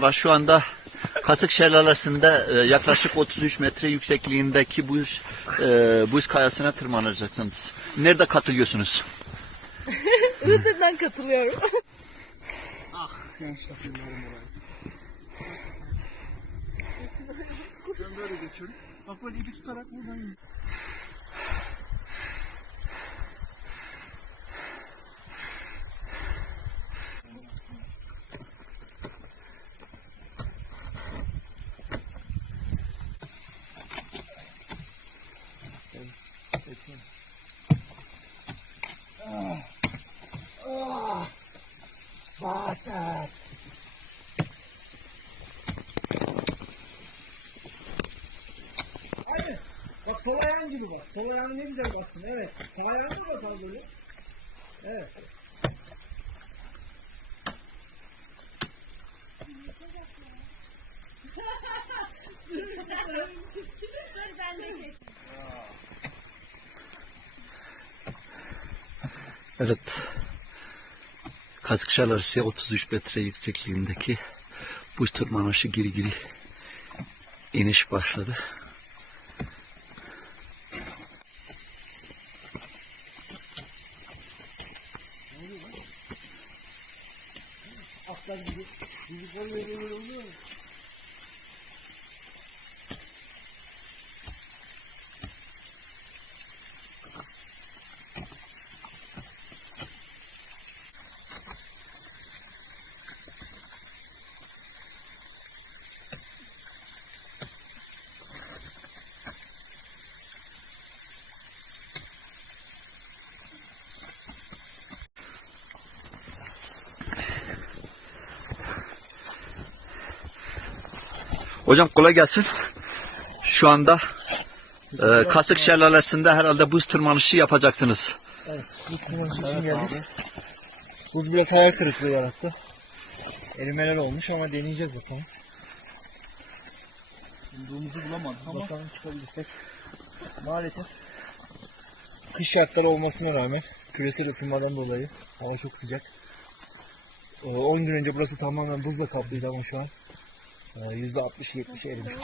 Var Şu anda Kasık Şelalesi'nde e, yaklaşık 33 metre yüksekliğindeki buz, e, buz kayasına tırmanacaksınız. Nerede katılıyorsunuz? Iğdır'dan katılıyorum. Ben böyle geçiyorum. Bak böyle ipi tutarak buradan in. Bak sol ayağın gibi bas. Sol ayağını ne güzel bastın. Evet. Sağ ayağını da bas al böyle. Evet. Evet. Kasık Şelalesi 33 metre yüksekliğindeki buz tırmanışı giri giri iniş başladı. Atlar gibi. Böyle böyle oluyor mu? Hocam kolay gelsin. Şu anda e, Kasık Şelalesi'nde herhalde buz tırmanışı yapacaksınız. Evet. Bu kullanıcı için geldik. Buz biraz hayal kırıklığı yarattı. Erimeler olmuş ama deneyeceğiz bakalım. Umduğumuzu bulamadık ama. Bakalım çıkabilirsek. Maalesef kış şartları olmasına rağmen küresel ısınmadan dolayı hava çok sıcak. Ee, 10 gün önce burası tamamen buzla kaplıydı ama şu an %60-70 erimiş.